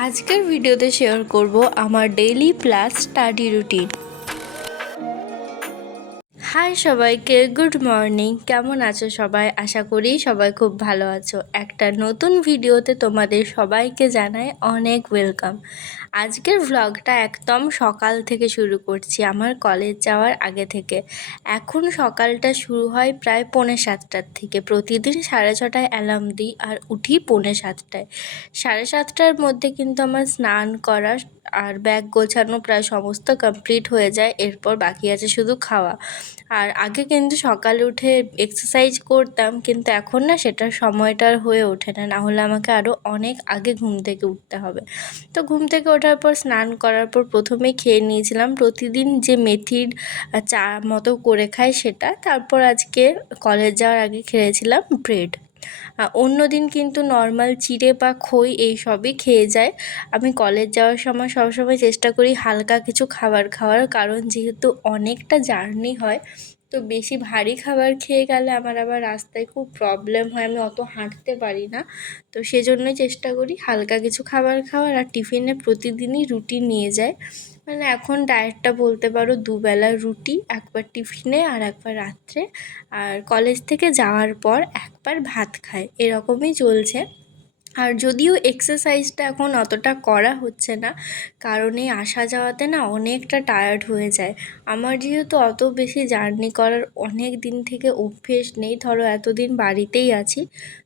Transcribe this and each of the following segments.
আজকের ভিডিওতে শেয়ার করব আমার daily plus study routine hi সবাইকে, গুড মর্নিং। কেমন আছো সবাই? আশা করি সবাই খুব ভালো আছো। একটা নতুন ভিডিওতে তোমাদের সবাইকে জানাই অনেক ওয়েলকাম। আজকের ভ্লগটা একদম সকাল থেকে শুরু করছি, আমার কলেজ যাওয়ার আগে থেকে। এখন সকালটা শুরু হয় প্রায় পৌনে সাতটার থেকে। প্রতিদিন সাড়ে ছটায় অ্যালার্ম দিই আর উঠি পৌনে সাতটায়। সাড়ে সাতটার মধ্যে কিন্তু আমার স্নান করা আর ব্যাগ গোছানো প্রায় সমস্ত কমপ্লিট হয়ে যায়। এরপর বাকি আছে শুধু খাওয়া। আর আগে কিন্তু সকালে উঠে এক্সারসাইজ করতাম, কিন্তু এখন না সেটা সময়টা হয়ে ওঠে না। নাহলে আমাকে আরও অনেক আগে ঘুম থেকে উঠতে হবে। তো ঘুম থেকে ওঠার পর স্নান করার পর প্রথমে খেয়ে নিয়েছিলাম। প্রতিদিন যে মেথির চা মতো করে খাই সেটা, তারপর আজকে কলেজ যাওয়ার আগে খেয়েছিলাম ব্রেড অন্য দিন কিন্তু নর্মাল চিড়ে বা খই এই সবই খেয়ে যায়। আমি কলেজ যাওয়ার সময় সবসময় চেষ্টা করি হালকা কিছু খাবার খাওয়ার, কারণ যেহেতু অনেকটা জার্নি হয় তো বেশি ভারী খাবার খেয়ে গেলে আমার আবার রাস্তায় খুব প্রবলেম হয়, আমি অত হাঁটতে পারি না। তো সেজন্যই চেষ্টা করি হালকা কিছু খাবার খাওয়ার আর টিফিনে প্রতিদিনই রুটি নিয়ে যায় মানে এখন ডায়েটটা বলতে পারো দুবেলা রুটি, একবার টিফিনে আর একবার রাত্রে। আর কলেজ থেকে যাওয়ার পর একবার ভাত খায় এরকমই চলছে। আর যদিও এক্সারসাইজটা এখন অতটা করা হচ্ছে না, কারণ এই আসা যাওয়াতে না অনেকটা টায়ার্ড হয়ে যায় আমার যেহেতু অত বেশি জার্নি করার অনেক দিন থেকে অভ্যেস নেই, ধরো এতদিন বাড়িতেই আছি,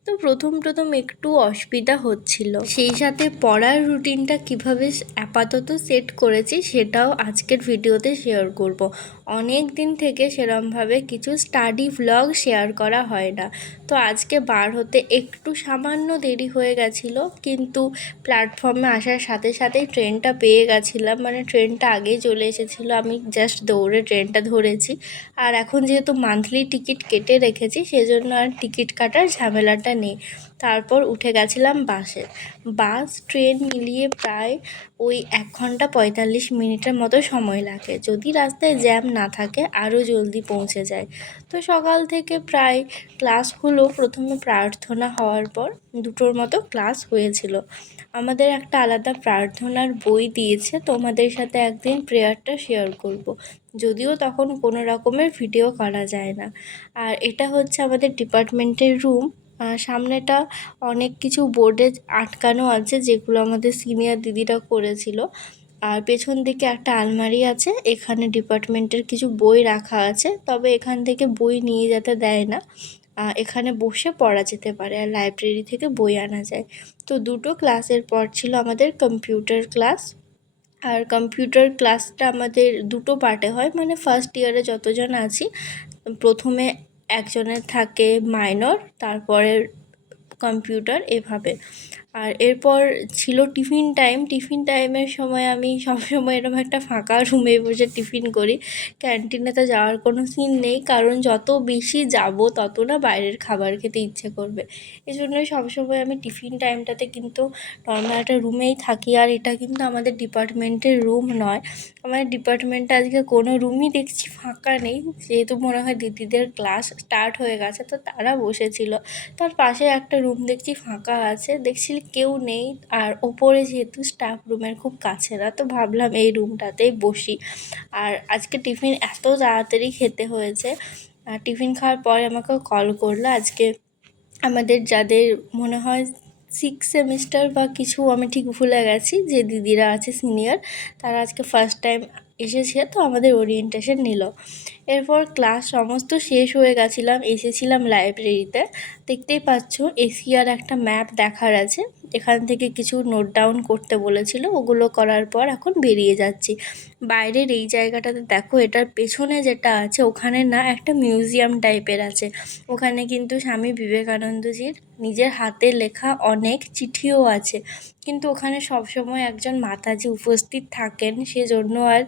তো প্রথম প্রথম একটু অসুবিধা হচ্ছিল সেই সাথে পড়ার রুটিনটা কীভাবে আপাতত সেট করেছি সেটাও আজকের ভিডিওতে শেয়ার করব। অনেক দিন থেকে সেরমভাবে কিছু স্টাডি ভ্লগ শেয়ার করা হয় না। তো আজকে বার হতে একটু সামান্য দেরি হয়ে গেছিল, কিন্তু প্ল্যাটফর্মে আসার সাথে সাথেই ট্রেনটা পেয়ে গেছিলাম। মানে ট্রেনটা আগেই চলে এসেছিল, আমি জাস্ট দৌড়ে ট্রেনটা ধরেছি। আর এখন যেহেতু মান্থলি টিকিট কেটে রেখেছি, সেজন্য আর টিকিট কাটার ঝামেলাটা নেই। তারপর উঠে গেছিলাম বাসে। বাস, ট্রেন মিলিয়ে প্রায় ওই এক ঘণ্টা পঁয়তাল্লিশ মিনিটের মতো সময় লাগে। যদি রাস্তায় জ্যাম না থাকে, আরও জলদি পৌঁছে যায়। তো সকাল থেকে প্রায় ক্লাস হলো প্রথমে প্রার্থনা হওয়ার পর দুটোর মতো ক্লাস হয়েছিল। আমাদের একটা আলাদা প্রার্থনার বই দিয়েছে, তোমাদের সাথে একদিন প্রেয়ারটা শেয়ার করব। যদিও তখন কোনো রকমের ভিডিও করা যায় না। আর এটা হচ্ছে আমাদের ডিপার্টমেন্টের রুম। সামনেটা অনেক কিছু বোর্ডে আটকানো আছে যেগুলো আমাদের সিনিয়র দিদিরা করেছিল। আর পেছন দিকে একটা আলমারি আছে, এখানে ডিপার্টমেন্টের কিছু বই রাখা আছে, তবে এখান থেকে বই নিয়ে যেতে দেয় না। এখানে বসে পড়া যেতে পারে আর লাইব্রেরি থেকে বই আনা যায়। তো দুটো ক্লাসের পর ছিল আমাদের কম্পিউটার ক্লাস। আর কম্পিউটার ক্লাসটা আমাদের দুটো পার্টে হয় মানে ফার্স্ট ইয়ারে যতজন আছি, প্রথমে একজনের থাকে মাইনর তারপরে কম্পিউটার এভাবে। আর এরপর ছিল টিফিন টাইম। টিফিন টাইমের সময় আমি সবসময় এরকম একটা ফাঁকা রুমে বসে টিফিন করি। ক্যান্টিনে তো যাওয়ার কোনো সিন নেই, কারণ যত বেশি যাব তত না বাইরের খাবার খেতে ইচ্ছে করবে। এই জন্যই সবসময় আমি টিফিন টাইমটাতে কিন্তু নর্মাল একটা রুমেই থাকি। আর এটা কিন্তু আমাদের ডিপার্টমেন্টের রুম নয়। আমাদের ডিপার্টমেন্টে আজকে কোনো রুমই দেখছি ফাঁকা নেই। যেহেতু মনে হয় দিদিদের ক্লাস স্টার্ট হয়ে গেছে, তো তারা বসেছিল। তার পাশে একটা রুম দেখছি ফাঁকা আছে। দেখছি কেউ নেই আর ওপরে যেহেতু স্টাফ রুমের খুব কাছে না তো ভাবলাম এই রুমটাতেই বসি। আর আজকে টিফিন এত তাড়াতাড়ি খেতে হয়েছে, আর টিফিন খাওয়ার পরে আমাকে কল করল। আজকে আমাদের যাদের মনে হয় সিক্স সেমিস্টার বা কিছু আমি ঠিক ভুলে গেছি, যে দিদিরা আছে সিনিয়র তারা আজকে ফার্স্ট টাইম এসেছে, তো আমাদের ওরিয়েন্টেশন নিল। এরপর ক্লাস সমস্ত শেষ হয়ে গেছিলাম, এসেছিলাম লাইব্রেরিতে দেখতেই পাচ্ছ এশিয়ার একটা ম্যাপ দেখার আছে। এখান থেকে কিছু নোট ডাউন করতে বলেছিল, ওগুলো করার পর এখন বেরিয়ে যাচ্ছি। বাইরের এই জায়গাটাতে দেখো, এটার পেছনে যেটা আছে, ওখানে না একটা মিউজিয়াম টাইপের আছে। ওখানে কিন্তু স্বামী বিবেকানন্দজির নিজের হাতে লেখা অনেক চিঠিও আছে। কিন্তু ওখানে সবসময় একজন মাতাজি উপস্থিত থাকেন, সেজন্য আর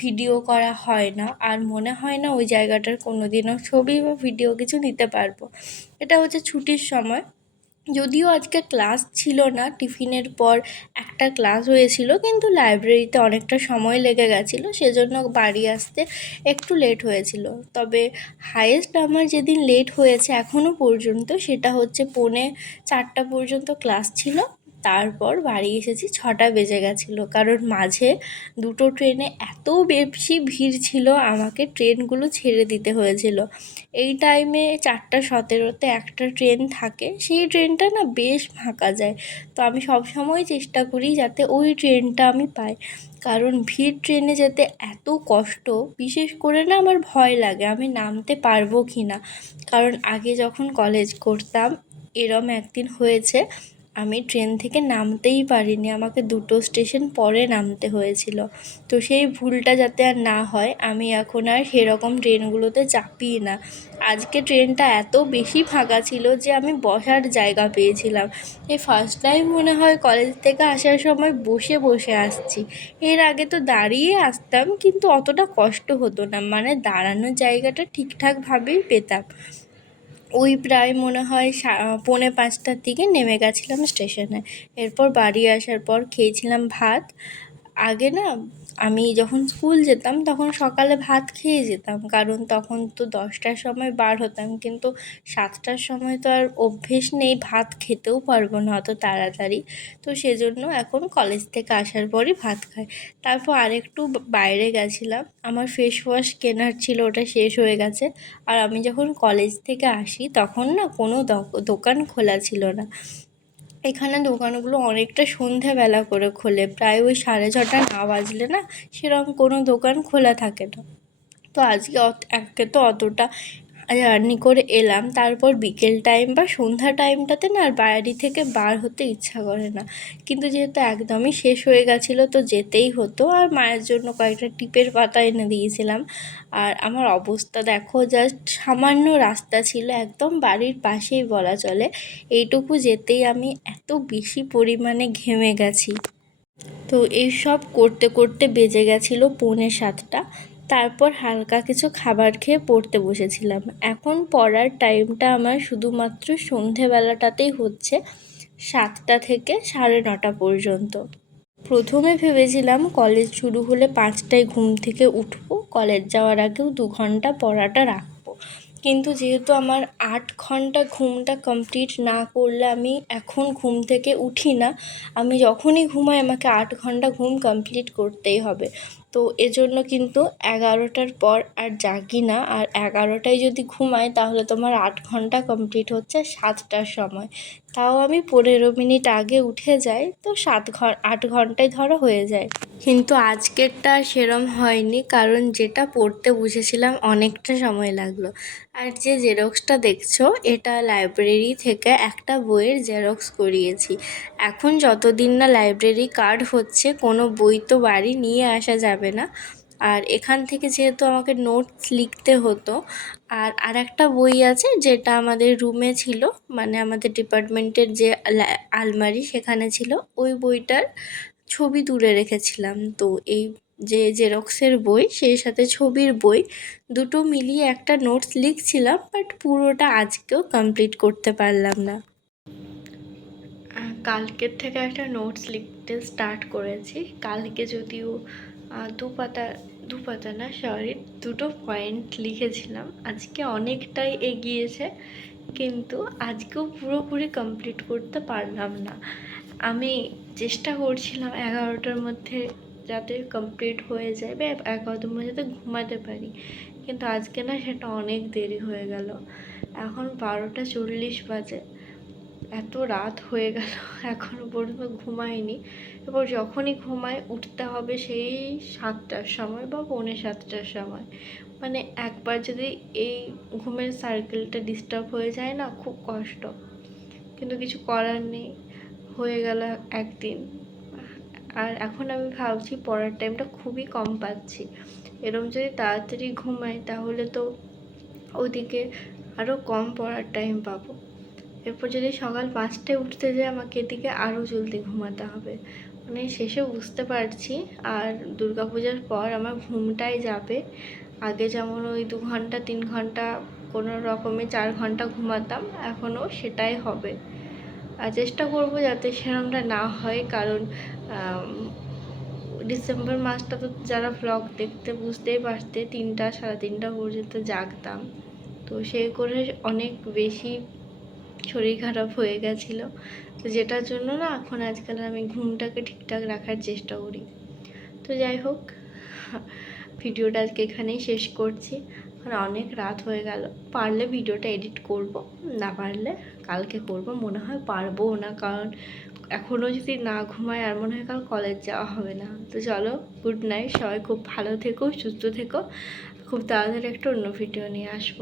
ভিডিও করা হয় না। আর মনে হয় না ওই জায়গাটার কোনো দিনও ছবি বা ভিডিও কিছু নিতে পারব। এটা হচ্ছে ছুটির সময়। যদিও আজকে ক্লাস ছিল না, টিফিনের পর একটা ক্লাস হয়েছিল, কিন্তু লাইব্রেরিতে অনেকটা সময় লেগে গেছিল, সেজন্য বাড়ি আসতে একটু লেট হয়েছিল। তবে হায়েস্ট আমার যেদিন লেট হয়েছে এখনও পর্যন্ত, সেটা হচ্ছে পৌনে চারটা পর্যন্ত ক্লাস ছিল। তারপর বাড়ি এসেছি, ছটা বেজে গেছিল। কারণ মাঝে দুটো ট্রেনে এত বেশি ভিড় ছিল, আমাকে ট্রেনগুলো ছেড়ে দিতে হয়েছিল। এই টাইমে চারটা সতেরোতে একটা ট্রেন থাকে, সেই ট্রেনটা না বেশ ফাঁকা যায়। তো আমি সব সময় চেষ্টা করি যাতে ওই ট্রেনটা আমি পাই। কারণ ভিড় ট্রেনে যেতে এত কষ্ট, বিশেষ করে না আমার ভয় লাগে আমি নামতে পারব কি না কারণ আগে যখন কলেজ করতাম, এরম একদিন হয়েছে আমি ট্রেন থেকে নামতেই পারিনি। আমাকে দুটো স্টেশন পরে নামতে হয়েছিল। তো সেই ভুলটা যাতে আর না হয়, আমি এখন আর সেরকম ট্রেনগুলোতে চাপিই না। আজকে ট্রেনটা এত বেশি ফাঁকা ছিল যে আমি বসার জায়গা পেয়েছিলাম। এই ফার্স্ট টাইম মনে হয় কলেজ থেকে আসার সময় বসে বসে আসছি। এর আগে তো দাঁড়িয়ে আসতাম, কিন্তু অতটা কষ্ট হতো না। মানে দাঁড়ানোর জায়গাটা ঠিকঠাকভাবেই পেতাম। ওই প্রায় মনে হয় পৌনে পাঁচটার দিকে নেমে গেছিলাম স্টেশনে। এরপর বাড়ি আসার পর খেয়েছিলাম ভাত আগে না আমি যখন স্কুল যেতাম তখন সকালে ভাত খেয়ে যেতাম। কারণ তখন তো দশটার সময় বার হতাম। কিন্তু সাতটার সময় তো আর অভ্যেস নেই, ভাত খেতেও পারব না অত তাড়াতাড়ি। তো সেজন্য এখন কলেজ থেকে আসার পরই ভাত খাই। তারপর আরেকটু বাইরে গেছিলাম। আমার ফেস ওয়াশ কেনার ছিল, ওটা শেষ হয়ে গেছে। আর আমি যখন কলেজ থেকে আসি তখন না কোনো দোকান খোলা ছিল না। এখানে দোকানগুলো অনেকটা সন্ধেবেলা করে খোলে। প্রায় ওই সাড়ে ছটা না বাজলে না সেরকম কোনো দোকান খোলা থাকে না। তো আজকে একে তো অতটা জার্নি করে এলাম। তারপর বিকেল টাইম বা সন্ধ্যা টাইমটাতে না আর বাড়ি থেকে বার হতে ইচ্ছা করে না। কিন্তু যেহেতু একদমই শেষ হয়ে গেছিল তো যেতেই হতো। আর মায়ের জন্য কয়েকটা টিপের পাতা এনে দিয়েছিলাম। আর আমার অবস্থা দেখো জাস্ট সামান্য রাস্তা ছিল একদম বাড়ির পাশেই বলা চলে। এইটুকু যেতেই আমি এত বেশি পরিমাণে ঘেমে গেছি। তো এইসব করতে করতে বেজে গেছিল পৌনে সাতটা। তারপর হালকা কিছু খাবার খেয়ে পড়তে বসেছিলাম। এখন পড়ার টাইমটা আমার শুধুমাত্র সন্ধেবেলাটাতেই হচ্ছে সাতটা থেকে সাড়ে নটা পর্যন্ত। প্রথমে ভেবেছিলাম কলেজ শুরু হলে পাঁচটায় ঘুম থেকে উঠবো, কলেজ যাওয়ার আগেও দু ঘণ্টা পড়াটা রাখব। কিন্তু যেহেতু আমার আট ঘণ্টা ঘুমটা কমপ্লিট না করলে আমি এখন ঘুম থেকে উঠি না, আমি যখনই ঘুমাই আমাকে আট ঘণ্টা ঘুম কমপ্লিট করতেই হবে। তো এজন্য কিন্তু এগারোটার পর আর জাগি না। আর এগারোটায় যদি ঘুমাই, তাহলে তোমার আট ঘণ্টা কমপ্লিট হচ্ছে সাতটার সময়। তাও আমি পনেরো মিনিট আগে উঠে যাই, তো সাত ঘ, আট ঘন্টায় ধরো হয়ে যায়। কিন্তু আজকেরটা সেরম হয়নি, কারণ যেটা পড়তে বুঝেছিলাম অনেকটা সময় লাগল। আর যে জেরক্সটা দেখছ, এটা লাইব্রেরি থেকে একটা বইয়ের জেরক্স করিয়েছি। এখন যতদিন না লাইব্রেরি কার্ড হচ্ছে, কোনো বই তো বাড়ি নিয়ে আসা যাবে না। আর এখান থেকে যেহেতু আমাকে নোটস লিখতে হতো, আর আর একটা বই আছে যেটা আমাদের রুমে ছিল মানে আমাদের ডিপার্টমেন্টের যে আলমারি সেখানে ছিল, ওই বইটার ছবি তুলে রেখেছিলাম। তো এই যে জেরক্সের বই, সেই সাথে ছবির বই, দুটো মিলিয়ে একটা নোটস লিখছিলাম বাট পুরোটা আজকেও কমপ্লিট করতে পারলাম না। কালকের থেকে একটা নোটস লিখতে স্টার্ট করেছি। কালকে যদিও দু পাতা দু পাতা না সরি দুটো পয়েন্ট লিখেছিলাম। আজকে অনেকটাই এগিয়েছে, কিন্তু আজকেও পুরোপুরি কমপ্লিট করতে পারলাম না। আমি চেষ্টা করছিলাম এগারোটার মধ্যে যাতে কমপ্লিট হয়ে যায়, বা এগারোটার মধ্যে যাতে ঘুমাতে পারি, কিন্তু আজকে না সেটা অনেক দেরি হয়ে গেল। এখন বারোটা চল্লিশ বাজে, এত রাত হয়ে গেল এখনও পর্যন্ত ঘুমাইনি। এবার যখনই ঘুমায়, উঠতে হবে সেই সাতটার সময় বা পৌনে সাতটার সময়। মানে একবার যদি এই ঘুমের সার্কেলটা ডিস্টার্ব হয়ে যায় না, খুব কষ্ট। কিন্তু কিছু করার নেই, হয়ে গেল একদিন। আর এখন আমি ভাবছি পড়ার টাইমটা খুবই কম পাচ্ছি। এরকম যদি তাড়াতাড়ি ঘুমাই, তাহলে তো ওদিকে আরও কম পড়ার টাইম পাবো। এরপর যদি সকাল পাঁচটায় উঠতে যাই, আমাকে এদিকে আরও জলদি ঘুমাতে হবে। মানে শেষে বুঝতে পারছি, আর দুর্গাপূজার পর আমার ঘুমটাই যাবে। আগে যেমন ওই দু ঘণ্টা, তিন ঘণ্টা, কোনো রকমে চার ঘণ্টা ঘুমাতাম, এখনও সেটাই হবে। আর চেষ্টা করব যাতে সেরমটা না হয়, কারণ ডিসেম্বর মাসটা তো যারা ভ্লগ দেখতে বুঝতেই পারতে, তিনটা, সাড়ে তিনটা পর্যন্ত জাগতাম। তো সেই করে অনেক বেশি শরীর খারাপ হয়ে গেছিল। তো যেটার জন্য না এখন আজকাল আমি ঘুমটাকে ঠিকঠাক রাখার চেষ্টা করি। তো যাই হোক, ভিডিওটা আজকে এখানেই শেষ করছি। কারণ অনেক রাত হয়ে গেল। পারলে ভিডিওটা এডিট করব, না পারলে কালকে করব। মনে হয় পারব না, কারণ এখনও যদি না ঘুমায় আর মনে হয় কাল কলেজ যাওয়া হবে না। তো চলো, গুড নাইট। সবাই খুব ভালো থেকো, সুস্থ থেকো। খুব তাড়াতাড়ি একটা অন্য ভিডিও নিয়ে আসব।